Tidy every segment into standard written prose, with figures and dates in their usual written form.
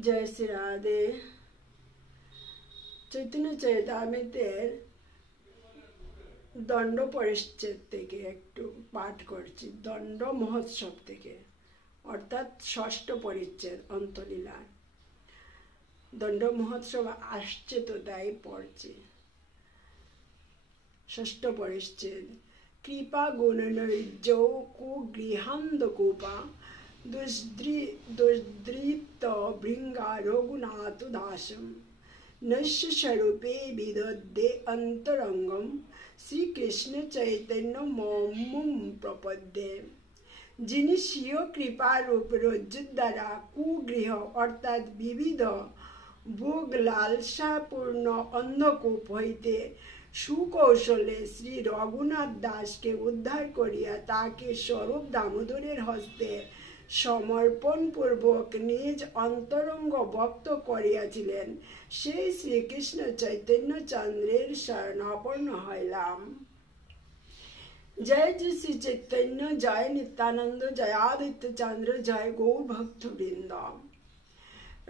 जय श्री राधे। चैतन्य चरितामृतेर दंड परिच्छेद থেকে একটু পাঠ করছি। দণ্ড মহোৎসব থেকে, অর্থাৎ ষষ্ঠ পরিচ্ছেদ অন্তলীলা। দণ্ড মহোৎসব আসছে তো তাই পড়ছি। ষষ্ঠ পরিচ্ছেদ। কৃপা গুণনৈর্য কুগৃহান্দ কূপা দুষ্দৃপ্ত ভৃঙ্গা রঘুনাথ দাসম নৈশ্য স্বরূপে বিদদ্দে অন্তরঙ্গম শ্রীকৃষ্ণ চৈতন্য মম প্রপদ্যে। যিনি স্বীয় কৃপারূপ রজ্জুর দ্বারা কুগৃহ অর্থাৎ বিবিধ ভোগ লালসাপূর্ণ অন্ধকূপ হইতে সুকৌশলে শ্রী রঘুনাথ দাসকে উদ্ধার করিয়া তাকে স্বরূপ দামোদরের হস্তে সমর্পণ পূর্বক নিজ অন্তরঙ্গ ভক্ত করিয়াছিলেন, সেই শ্রীকৃষ্ণ চৈতন্য চন্দ্রের শরণাপন্ন হইলাম। জয় শ্রী শ্রী চৈতন্য, জয় নিত্যানন্দ, জয় আদিত্য চন্দ্র, জয় গৌর ভক্তবৃন্দ।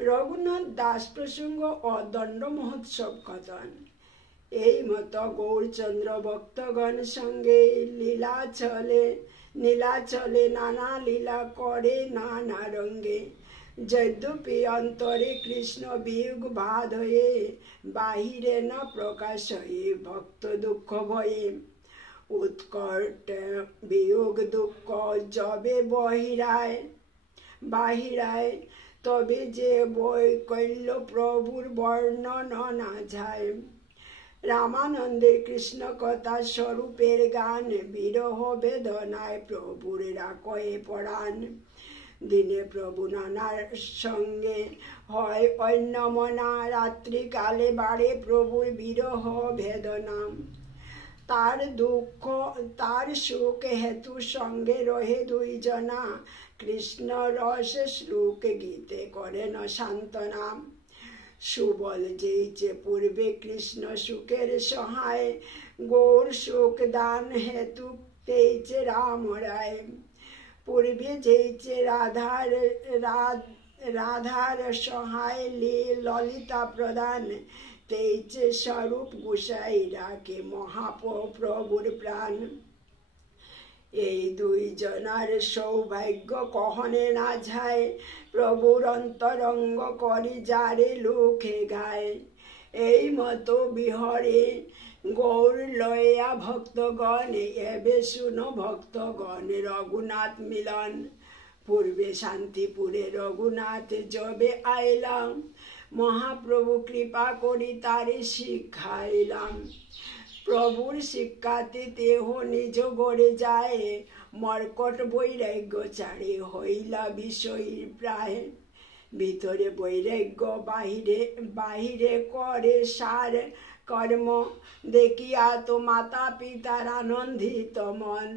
রঘুনাথ দাস প্রসঙ্গ ও দণ্ড মহোৎসব কথন। এই মতো গৌরচন্দ্র ভক্তগণ সঙ্গে নীলাচলে নানা লীলা করে নানা রঙ্গে। যদ্যপি অন্তরে কৃষ্ণ বিয়োগ বাধ হয়ে বাহিরে না প্রকাশ হয়ে ভক্ত দুঃখ ভয়ে উৎকট বিয়োগ দুঃখ যবে বাহিরায় তবে যে বৈকল্য প্রভুর বর্ণন না যায়। রামানন্দের কৃষ্ণ কথা স্বরূপের গান বিরহ বেদনায় প্রভুর রাখে পরাণ। দিনে প্রভু নানার সঙ্গে হয় অন্যমনা, রাত্রিকালে বাড়ে প্রভুর বিরহ বেদনা। তার সুখ হেতু সঙ্গে রহে দুইজনা, কৃষ্ণ রস শ্লোক গীতে করেন সান্ত্বনা। সুবল যেইছে পূর্বে কৃষ্ণ সুখের সহায়, গৌর সুখ দান হেতু তেইছে রাম রায়। পূর্বে যেইছে রাধার সহায় ললিতা প্রদান, তেইছে স্বরূপ গোসাই রাখে মহাপ্রভুর প্রাণ। এই দুইজনার সৌভাগ্য কহনে না যায়, প্রভুর অন্তরঙ্গ করি যারে লোকে গায়। এই মতো বিহরে গৌর লয়া ভক্তগণ, এবে শুনো ভক্তগণ রঘুনাথ মিলন। পূর্বে শান্তিপুরে রঘুনাথ যবে আইলাম, মহাপ্রভু কৃপা করি তারে শিখাইলাম। প্রভুর শিক্ষাতে দেহ নিজ গড়ে যায়, মর্কট বৈরাগ্য ছাড়ে হইলা বিষয়ীর প্রায়। ভিতরে বৈরাগ্য বাহিরে করে সার কর্ম, দেখিয়া তো মাতা পিতার আনন্দিত মন।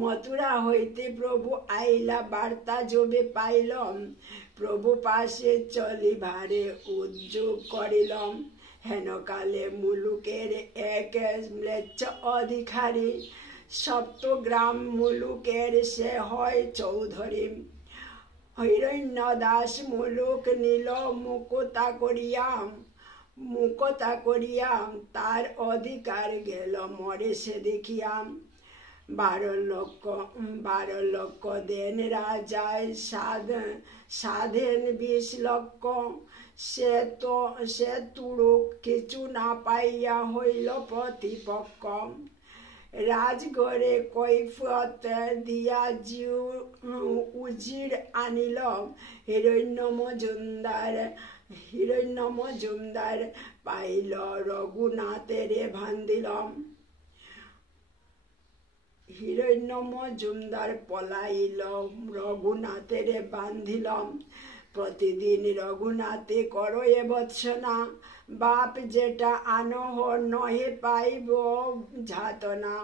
মথুরা হইতে প্রভু আইলা বার্তা যবে পাইলাম, প্রভু পাশে চলিবারে উদ্যোগ করিলাম। হেনকালে মুলুকের এক ম্লেচ্ছ অধিকারী, সপ্তগ্রাম মুলুকের সে হয় চৌধুরী। হিরণ্য দাস মুলুক নিল মুকতা করিয়া, তার অধিকার গেল মরে সে দেখিয়াম। 12 লক্ষ দেন রাজায় সাধেন 20 লক্ষ, সে তুড়ুক কিছু না পাইয়া হইল প্রতিপক্ষ। রাজগড়ে কৈফিয়ত দিয়া উজির আনিল, হিরণ্য মজুমদার পাইল রঘুনাথের ভান্দিলম। হিরণ্য মজুমদার পলাইল রঘুনাথের বান্ধিলম। প্রতিদিন রঘুনাথে করো এ বৎসনা, বাপ যেটা আনহ নহে পাইব ঝাতনা।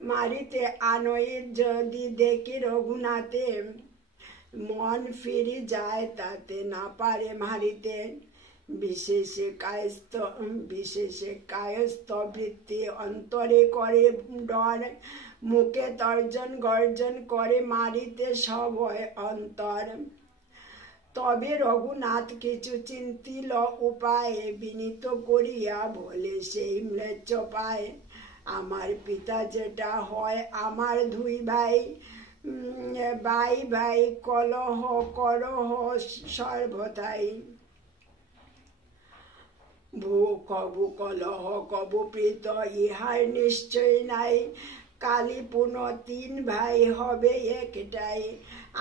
মারিতে আনয়ে যদি দেখি রঘুনাথে, মন ফিরি যায় তাতে না পারে মারিতে। বিশেষে কায়স্থ বৃত্তি অন্তরে করে ডর, মুখে তর্জন গর্জন করে মারিতে সভয় অন্তর। তবে রঘুনাথ কিছু চিন্তিল উপায়ে, বিনীত করিয়া বলে সেই ম্লেচ্ছ পায়। আমার পিতা যেটা হয় আমার দুই ভাই, ভাই ভাই কলহ করহ সর্বদাই। কবু কলহ কবু প্রীত ইহার নিশ্চয় নাই, কালী পুনঃ তিন ভাই হবে একটাই।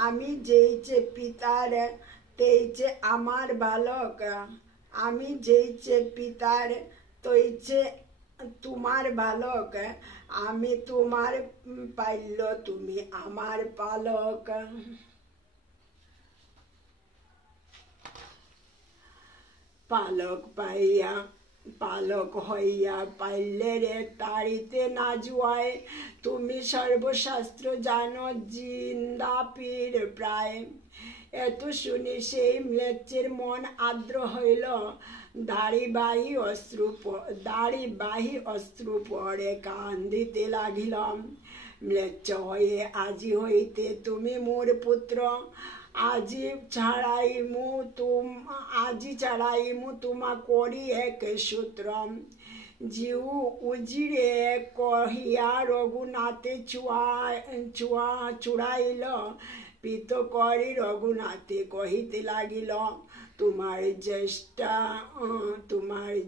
আমি যেইচে পিতার তেইচে আমার বালক, আমি যেইচে পিতার তৈচে তোমার বালক। আমি তোমার পাইল তুমি আমার পালক। পালক পাইয়া পালক হইয়া পাইলে রে তাড়িতে না জুয়ায়, তুমি সর্বশাস্ত্র জানো জিন্দা পীর প্রায়। এত শুনি সেই ম্লেচ্ছের মন আর্দ্র হইল, দাড়িবাহী অশ্রু পরে কান্দিতে লাগিলাম। ম্লেচ্ছ হয়ে আজি হইতে তুমি মোর পুত্র, আজি ছাড়াইমু তোমা করি এক সূত্র। জিউ উজিরে কহিয়া রঘুনাথে চুড়াইল, পিত করি রঘুনাথে কহিতে লাগিল, তোমার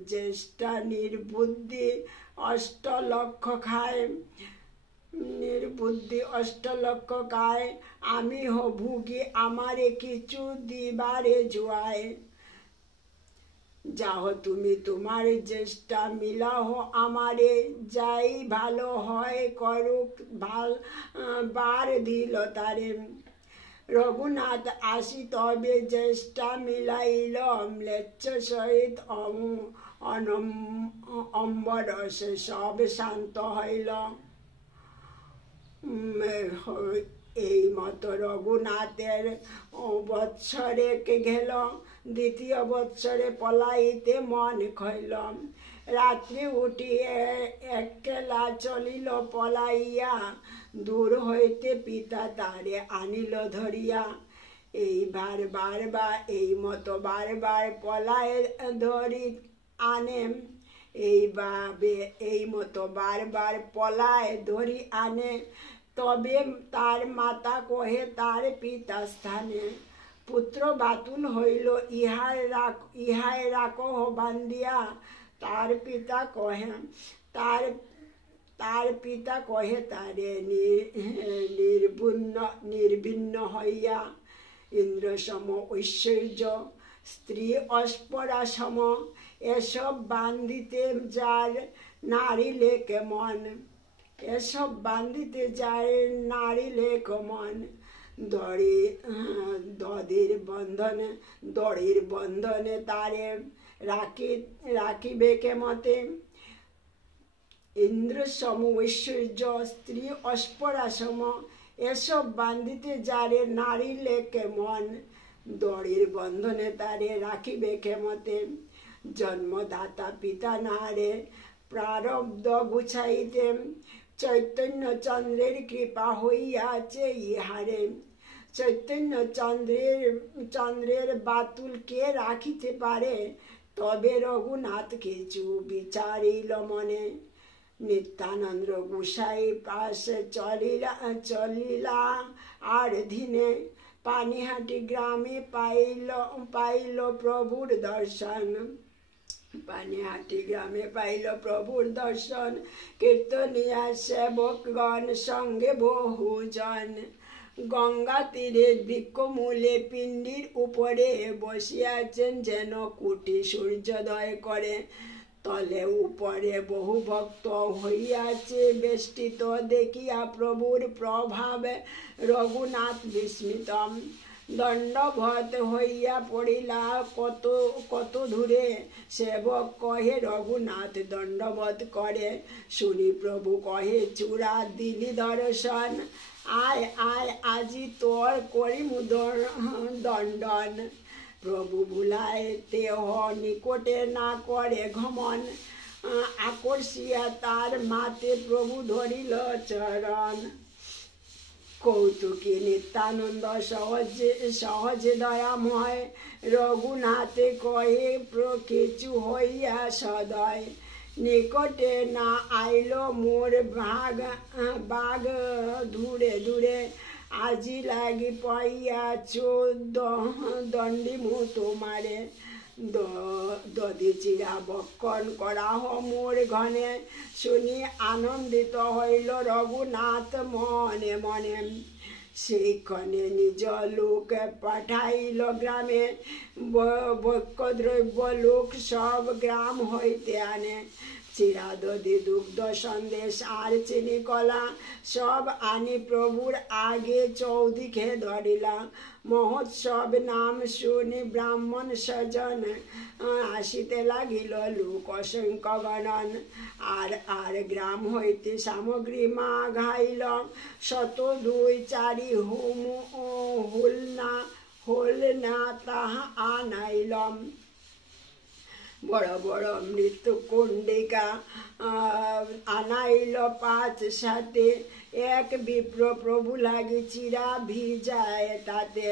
জ্যেষ্ঠা নির্বুদ্ধি অষ্টলক্ষ খায়, আমি ভুগি আমারে কিছু দিবারে জুয়ায়। যাহ তুমি তোমার জ্যেষ্ঠা মিলাহ আমারে, যাই ভালো হয় করুক বার দিল তারে। রঘুনাথ আসি তবে জ্যেষ্ঠা মিলাইল, ম্লেচ্ছ সহিত অম্বরসে সব শান্ত হইল। এই মতো রঘুনাথের বৎসরে গেল, দ্বিতীয় বৎসরে পলাইতে মন খইল। রাত্রি উঠিয়ে একলা চলিল পলাইয়া, দূর হইতে পিতা তারে আনিল ধরিয়া। এই মতো বারবার পলায় ধরি আনে, এই মতো বারবার পলায় ধরি আনে। তবে তার মাতা কহে তার পিতা স্থানে, পুত্র বাতুল হইল ইহায় রাখহ বান্ধিয়া। তার পিতা কহে তারে নির্ভিন্ন হইয়া। ইন্দ্র সম ঐশ্বর্য স্ত্রী অস্পরা সম, এসব বান্ধিতে যার নারিলে কেমন, এসব বান্ধিতে যায় নারিলে কেমন। দড়ির বন্ধনে তারে রাখিবে কেমতে। ইন্দ্র সম ঐশ্বর্য স্ত্রী অস্পরা সম, এসব বান্ধিতে যারে নারিলে কেমন। দড়ির বন্ধনে তারে রাখিবে কেমতে। জন্মদাতা পিতা নারে প্রারব্ধ গুছাইতে, চৈতন্য চন্দ্রের কৃপা হইয়াছে ইহারে। চৈতন্য চন্দ্রের বাতুল কে রাখিতে পারে, তবে রঘুনাথ কিছু বিচারিল মনে। নিত্যানন্দ গোসাই পাশে চলিলা আর ধীনে, পানিহাটি গ্রামে পাইল প্রভুর দর্শন। পানিহাটি গ্রামে পাইল প্রভুর দর্শন, কীর্তনিয়া সেবকগণ সঙ্গে বহুজন। গঙ্গা তীরে বৃক্ষমূলে পিণ্ডির উপরে বসিয়াছেন, যেন কোটি সূর্যোদয় করে। তলে উপরে বহু ভক্ত হইয়াছে বেষ্টিত, দেখিয়া প্রভুর প্রভাব রঘুনাথ বিস্মিত। দণ্ডবত হইয়া পড়িলা কত দূরে, সেবক কহে রঘুনাথ দণ্ডবত করে। শুনি প্রভু কহে চূড়া দিলি দর্শন, আয় আয় আজি তোর করিমু দণ্ডন। প্রভু ভুলায় দেহ নিকটে না করে ঘমন, আকর্ষিয়া তার মাতে প্রভু ধরিল চরণ। কৌতুকী নিত্যানন্দ সহজে দয়াময় রঘুনাথে কহে প্রকিচু হইয়া সদয় নিকটে না আইল মোর বাঘ দূরে দূরে আজি লাগি পাইয়াছো দণ্ডি মু তোমারে দধি চিরা বক্ষণ করা মোর ঘনে শুনি আনন্দিত হইল রঘুনাথ মনে মনে সেইক্ষণে নিজ লোক পাঠাইল গ্রামে বক্ষদ্রব্য লোক সব গ্রাম হইতে আনে চিরা দধি দুগ্ধ সন্দেশ আর চিনি কলা সব আনি প্রভুর আগে চৌদিকে ধরিলা মহোৎসব নাম শুনি ব্রাহ্মণ সজন আসিতে লাগিল লোক অসংখ্য গণন আর গ্রাম হইতে সামগ্রী মাঘাইল 102 হল না তাহা আনাইলম বড় বড় মৃত্যু কুণ্ডিকা আনাইল 5 সাথে এক বিপ্র প্রভু লাগি চিরা ভিজায় তাতে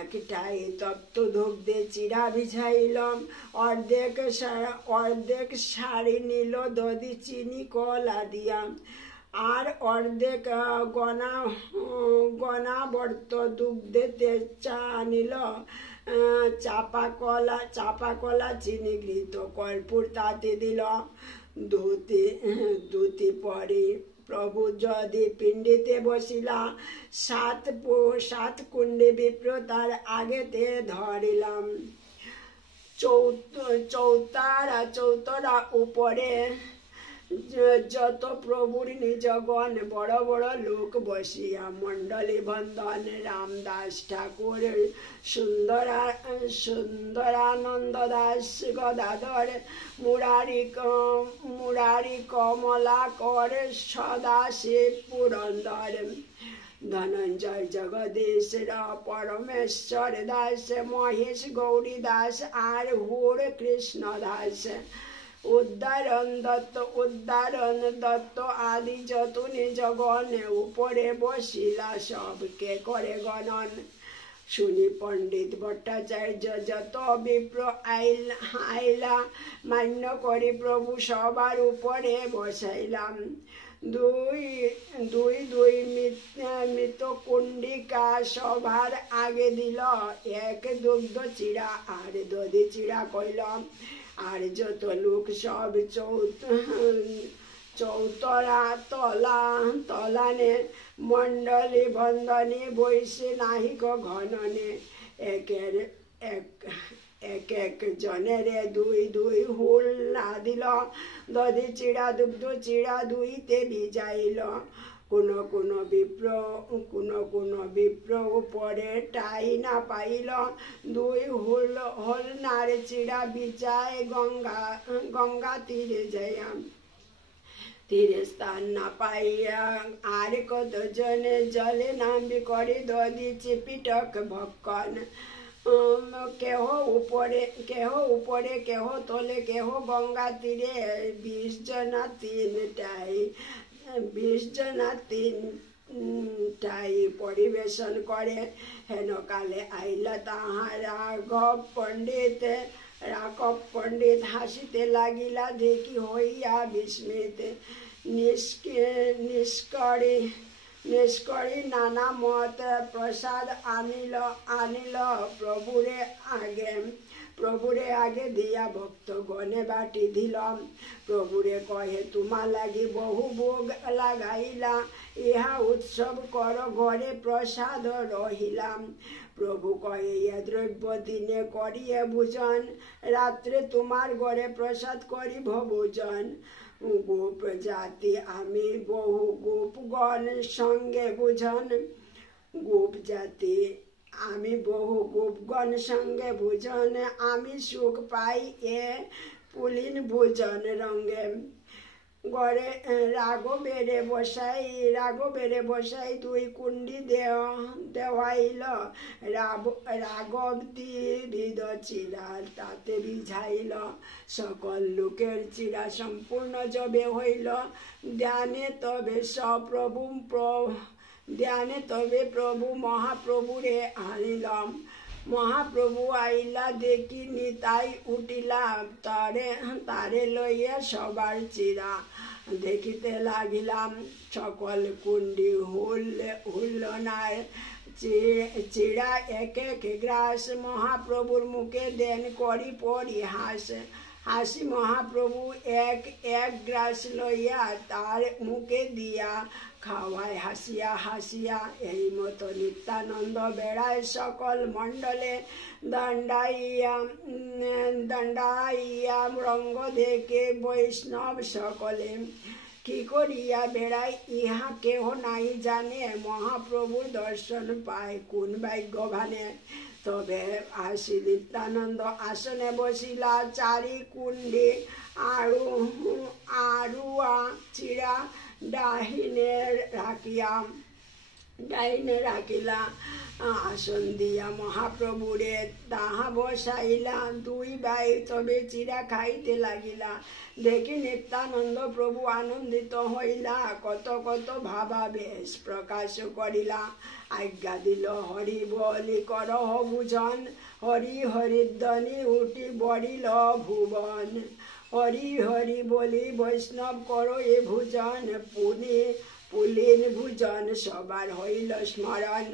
একটাই তপ্ত দুগ্ধে চিরা ভিজাইলাম অর্ধেক শাড়ি নিল দধি চিনি কলা দিয়া আর অর্ধেক গণাবর্ত দুগ্ধেতে চা নিল চাপা কলা চিনি ঘৃত কর্পূর তাতে দিল দুতি পরে প্রভু যদি পিণ্ডিতে বসিলা 7 কুণ্ডে বিপ্র তার আগেতে ধরিলাম চৌতারা উপরে যত প্রভুর নিজগণ বড় বড় লোক বসিয়া মণ্ডলী বন্ধন রামদাস ঠাকুর সুন্দরানন্দ দাস গদাধর মুরারি কমলাকর সদাশিব পুরন্দর ধনঞ্জয় জগদীশ পরমেশ্বর দাস মহেশ গৌরী দাস আর হুর কৃষ্ণ দাস উদ্ধারণ দত্ত আদি যত নিজগণ উপরে বসিলা সবকে করে গণন শুনি পণ্ডিত ভট্টাচার্য যত বিপ্র আইলা মান্য করি প্রভু সবার উপরে বসাইলাম দুই মৃত কুণ্ডিকা সবার আগে দিল এক দুগ্ধ চিড়া আর দধি চিড়া কইল আর যত লোক সব চৌতরা তলানে মণ্ডলী বন্ধনে বৈশে নাহিক ঘননে এক জনের দুই হুল না দিল দধি চিড়া দুগ্ধ চিড়া দুইতে ভিজাইল কোন বিপ্র উপরে টাই না পাইল দুই হল নার চিড়া বিচায় গঙ্গা তীরে যাইয়াম তীরে স্থান না পাইয়া আর কত জনে জলে নামি করে দধি চিপিটক ভক্ষণ কেহ উপরে কেহ তলে কেহ গঙ্গা তীরে 20 জনা 3টাই পরিবেশন করে হেন কালে আইলা তাহা রাঘব পণ্ডিত হাসিতে লাগিলা দেখি হইয়া বিস্মিত নিষ্করি নানা মত প্রসাদ আনিল প্রভুরে আগে দিয়া ভক্ত গণে বাটি দিলাম প্রভুরে কহে তোমা লাগি বহু ভোগ লাগাইলা ইহা উৎসব কর ঘরে প্রসাদ রহিলাম প্রভু কহে ইয়া দ্রব্য দিনে করিয়ে ভোজন রাত্রে তোমার ঘরে প্রসাদ করিব ভোজন গোপ জাতি আমি বহু গোপগণ সঙ্গে বুঝন গোপ জাতি আমি বহু গোপগণ সঙ্গে ভোজন আমি সুখ পাই এ পুলিন ভোজন রঙ্গে গড়ে রাঘবেরে বসাই 2 কুণ্ডি দেওয়াইল রাঘব বিধ চিরা তাতে ভিজাইল সকল লোকের চিরা সম্পূর্ণ যবে হইল ধ্যানে তবে ধ্যানে তবে প্রভু মহাপ্রভুরে আনিলাম। মহাপ্রভু আইলা দেখি নিতাই উঠিলা, তারে লইয়া সবার চিরা দেখিতে লাগিলাম। সকল কুণ্ডি হুল্লনায় চিড়া এক এক গ্রাস, মহাপ্রভুর মুখে দেন করি পরিহাস। হাসি মহাপ্রভু এক এক গ্রাস লইয়া তার মুখে দিয়া খাওয়ায় হাসিয়া হাসিয়া। এই মতো নিত্যানন্দ বেড়ায় সকল মণ্ডলে, দণ্ডাইয়া রঙ্গ দেখে বৈষ্ণব সকলে। কি করিয়া বেড়ায় ইহা কেহ নাই জানে, মহাপ্রভুর দর্শন পায় কোন ভাগ্যবানে। তবে আসি নিত্যানন্দ আসনে বসিলা, চারি কুণ্ডে আড়ুয়া চিরা ডাহিনে রাখিলা। আসন দিয়া মহাপ্রভুরে তাহা বসাইলা, দুই ভাই তবে চিরা খাইতে লাগিলা। দেখি নিত্যানন্দ প্রভু আনন্দিত হইলা, কত কত ভাবাবেশ প্রকাশ করিলা। আজ্ঞা দিল হরি বলি করহ ভুজন, হরি হরিধ্বনি উঠি বড়িল ভুবন। হরি হরি বলি বৈষ্ণব করো এ ভুজন, পুলিন ভুজন সবার হইল স্মরণ।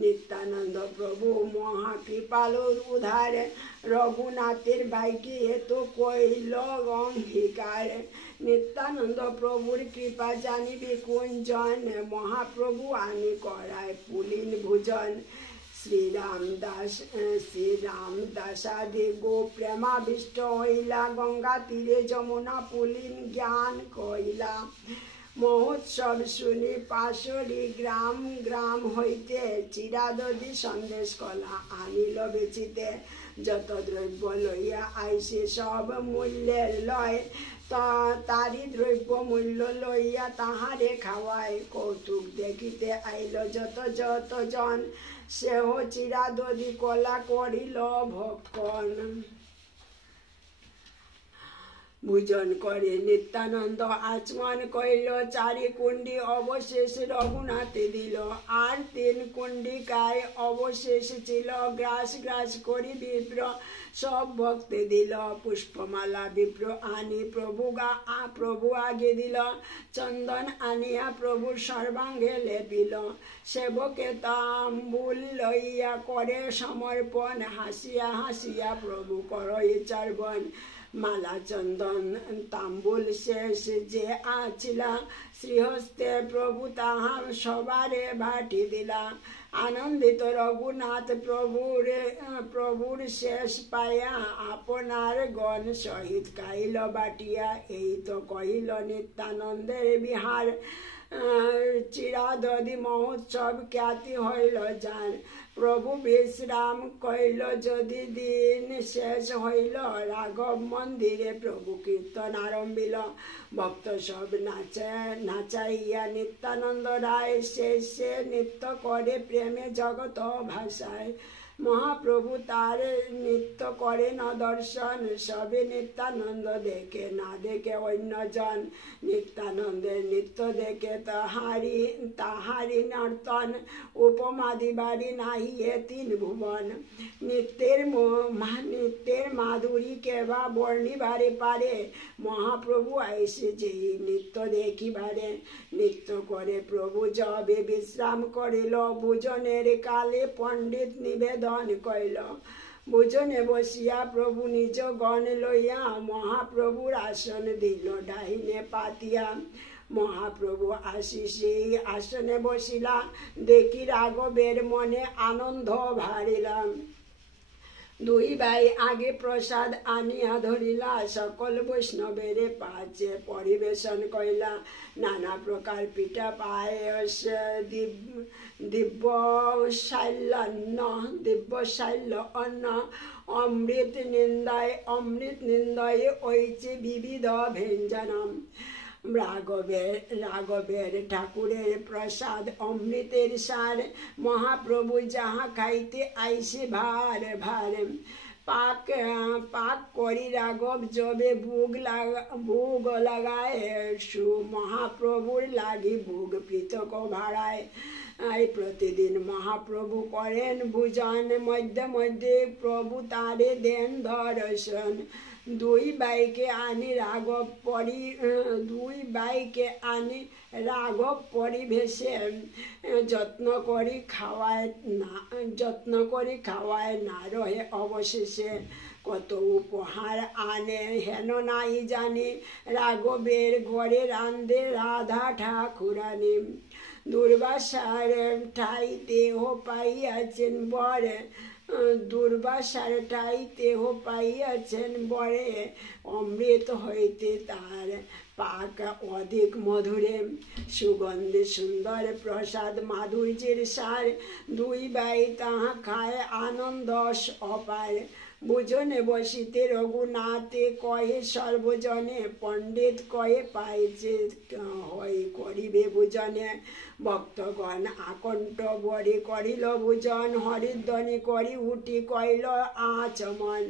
নিত্যানন্দ প্রভু মহাকৃপাল উধার, রঘুনাথের ভাইকে এত কইল অঙ্গীকার। নিত্যানন্দ প্রভুর কৃপা জানিবে কোনজন, মহাপ্রভু আনি করায় পুলিন ভুজন। শ্রীরামদাসাদি গো প্রেমাবিষ্ট হইলা, গঙ্গা তীরে যমুনা পুলিন জ্ঞান কইলা। মহোৎসব শুনি পাশরি গ্রাম গ্রাম হইতে, চিরাদদি সন্দেশ কলা আনিল বেচিতে। যত দ্রব্য লইয়া আইসে সব মূল্যের লয়, তারি দ্রব্য মূল্য লইয়া তাহারে খাওয়ায়। কৌতুক দেখিতে আইল যত জন, সেহ চিরাদদি কলা করিল ভক্ষণ। ভোজন করে নিত্যানন্দ আচমন কইল, চারি কুণ্ডি অবশেষ রঘুনাথে দিল। আর তিন কুণ্ডিকায় অবশেষ ছিল, গ্রাস গ্রাস করি বিপ্র সব ভক্তে দিল। পুষ্পমালা বিপ্র আনি প্রভু আগে দিল, চন্দন আনিয়া প্রভুর সর্বাঙ্গে লেপিল। সেবকে তাম্বুল লইয়া করে সমর্পণ, হাসিয়া হাসিয়া প্রভু করই চর্বণ। মালা চন্দন তাম্বুল শেষ যে আছিলা, শ্রীহস্তে প্রভু তাহা সবারে ভাটি দিলা। আনন্দিত রঘুনাথ প্রভুর শেষ পাইয়া, আপনার গণ সহিত খাইল বাটিয়া। এই তো কহিল নিত্যানন্দের বিহার, চিরাদদি মহোৎসব খ্যাতি হইল যান। প্রভু বিশ্রাম কইল যদি দিন শেষ হইল, রাঘব মন্দিরে প্রভু কীর্তন আরম্ভিল। ভক্ত সব নাচাইয়া নিত্যানন্দ রায়, শেষে নৃত্য করে প্রেমে জগত ভাষায়। মহাপ্রভু তার নৃত্য করেন দর্শন, সবে নিত্যানন্দ দেখে না দেখে অন্যজন। নিত্যানন্দের নৃত্য দেখে তাহারি নর্তন, উপমা দিবারি নাহি এ তিন ভুবন। নৃত্যের মাধুরী কেবা বর্ণিবারে পারে, মহাপ্রভু আইসে যেই নৃত্য দেখিবারে। নৃত্য করে প্রভু যবে বিশ্রাম করিল, ভোজনের কালে পণ্ডিত নিবেদন কইল। ভোজনে বসিয়া প্রভু নিজ গণ লইয়া, মহাপ্রভুর আসন দিল ডাইনে পাতিয়া। মহাপ্রভু আসি সেই আসনে বসিলা, দেখি রাঘবের মনে আনন্দ ভারিলাম। দুই ভাই আগে প্রসাদ আনিয়া ধরিলা, সকল বৈষ্ণবের পাচে পরিবেশন কইলা। নানা প্রকার পিঠা পায়স দিব্য শাল্য অন্ন, অমৃত নিন্দায় ঐচে বিবিধ ব্যঞ্জনম। রাঘবের ঠাকুরের প্রসাদ অমৃতের সার, মহাপ্রভু যাহা খাইতে আইসে ভার ভার। পাক পাক করি রাঘব যবে ভোগ লাগায় মহাপ্রভুর লাগি ভোগ পৃথক ভাড়ায়। প্রতিদিন মহাপ্রভু করেন ভোজন, মধ্যে মধ্যে প্রভু তারে দেন দর্শন। দুই বাইকে আনি রাঘব পরিবেশে যত্ন করি খাওয়ায় না রহে অবশেষে। কত উপহার আনে হেন নাই জানি, রাঘবের ঘরে রান্ধে রাধা ঠাকুরানী। দুর্বাসার ঠাই দেহ পাইয়াছেন বরে, দুর্বাসার ঠাই দেহ পাইয়াছেন বরে, অমৃত হইতে তার পাক অধিক মধুরে। সুগন্ধি সুন্দর প্রসাদ মাধুর্যের সার, দুই ভাই তাহা খায় আনন্দ অপার। ভোজনে বসিতে রঘুনাথে কহে সর্বজনে, পণ্ডিত কহে পাইছে হয় করিবে ভোজনে। ভক্তগণ আকণ্ঠ বরে করিল ভোজন, হরিধ্বনি করি উঠি কইল আচমন।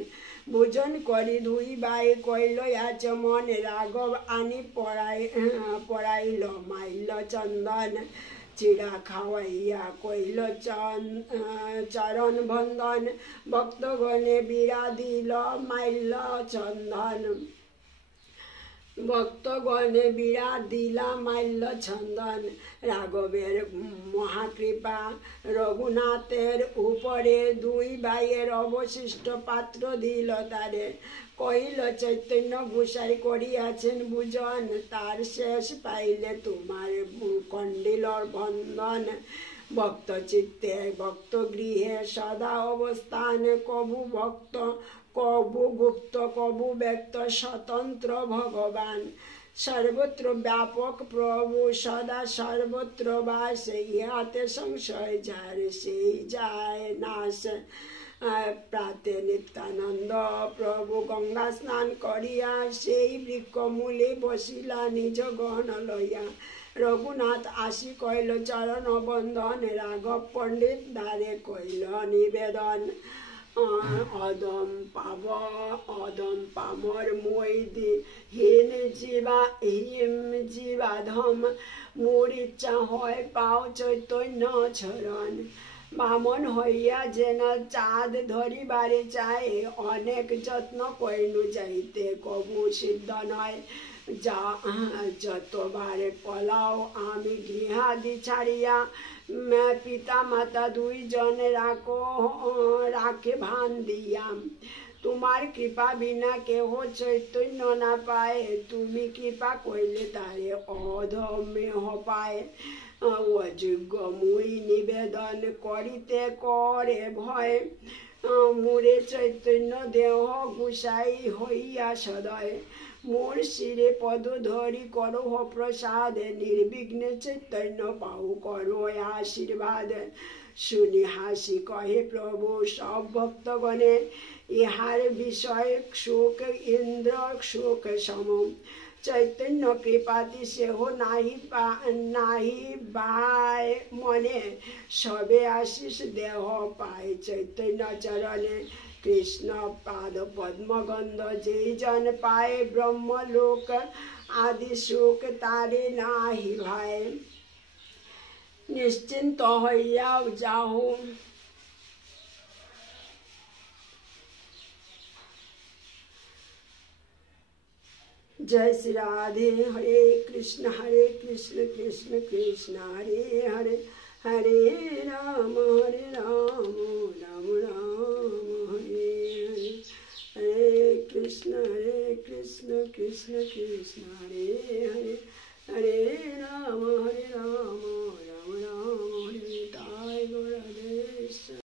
ভোজন করি দুই ভাই কইল আচমন, রাঘব আনি পড়াইল মাইল চন্দন। চিড়া খাওয়াইয়া কইল চরণ বন্দন, ভক্তগণে বিড়া দিল মাইল চন্দন। ভক্তগণে বিড়া দিলা মাল্য চন্দন। রাঘবের মহাকৃপা রঘুনাথের উপরে, দুই ভাইয়ের অবশিষ্ট পাত্র দিল তারে। কহিল চৈতন্য গোসাই করিয়াছেন ভোজন, তার শেষ পাইলে তোমার কণ্ডিলর বন্ধন। ভক্ত চিত্তে ভক্ত গৃহে সদা অবস্থান, কবু গুপ্ত কবু ব্যক্ত স্বতন্ত্র ভগবান। সর্বত্র ব্যাপক প্রভু সদা সর্বত্র বাস, ইহাতে সংশয় যার সেই যায় নাশ। প্রাতে নিত্যানন্দ প্রভু গঙ্গা স্নান করিয়া, সেই বৃক্ষমূলে বসিলা নিজ গণ লইয়া। রঘুনাথ আসি কইল চরণ বন্দন, রাঘব পণ্ডিত দ্বারে কইল নিবেদন। অদম পামর মৈদি হীন জীবাধম, মোর ইচ্ছা হয় পাও চৈতন্য চরণ। বামন হইয়া যেন চাঁদ ধরিবারে চায়, অনেক যত্ন কইনু যাইতে কবু সিদ্ধ নয়। যতবার পলাও আমি গৃহাদি ছাড়িয়া, পিতা মাতা দুইজনে রাখে ভান দিয়া। তোমার কৃপা বিনা কেহ চৈতন্য না পায়, তুমি কৃপা কইলে তারে অধমে পায়। অযোগ্য মুই নিবেদন করিতে করে ভয়, মোরে চৈতন্য দেহ গোসাই হইয়া সদয়। মোর শিরে পদ ধরি করো প্রসাদ, নির্বিঘ্নে চৈতন্য পাও করো আশীর্বাদ। শুনি হাসি কহে প্রভু সব ভক্তগণে, ইহার বিষয় শোক ইন্দ্র শোক সম। চৈতন্য কৃপাতি সেহ নাহি বায় মনে, সবে আশিস দেহ পায় চৈতন্য চরণে। কৃষ্ণ পাদ পদ্মগন্ধ যেই জন পায়, ব্রহ্মলোক আদি সুখ তারে নাহি ভাই। নিশ্চিন্ত হইয়া যাও जय श्री राधे। हरे कृष्ण कृष्ण कृष्ण हरे हरे, हरे राम राम राम हरे हरे। हरे कृष्ण कृष्ण कृष्ण हरे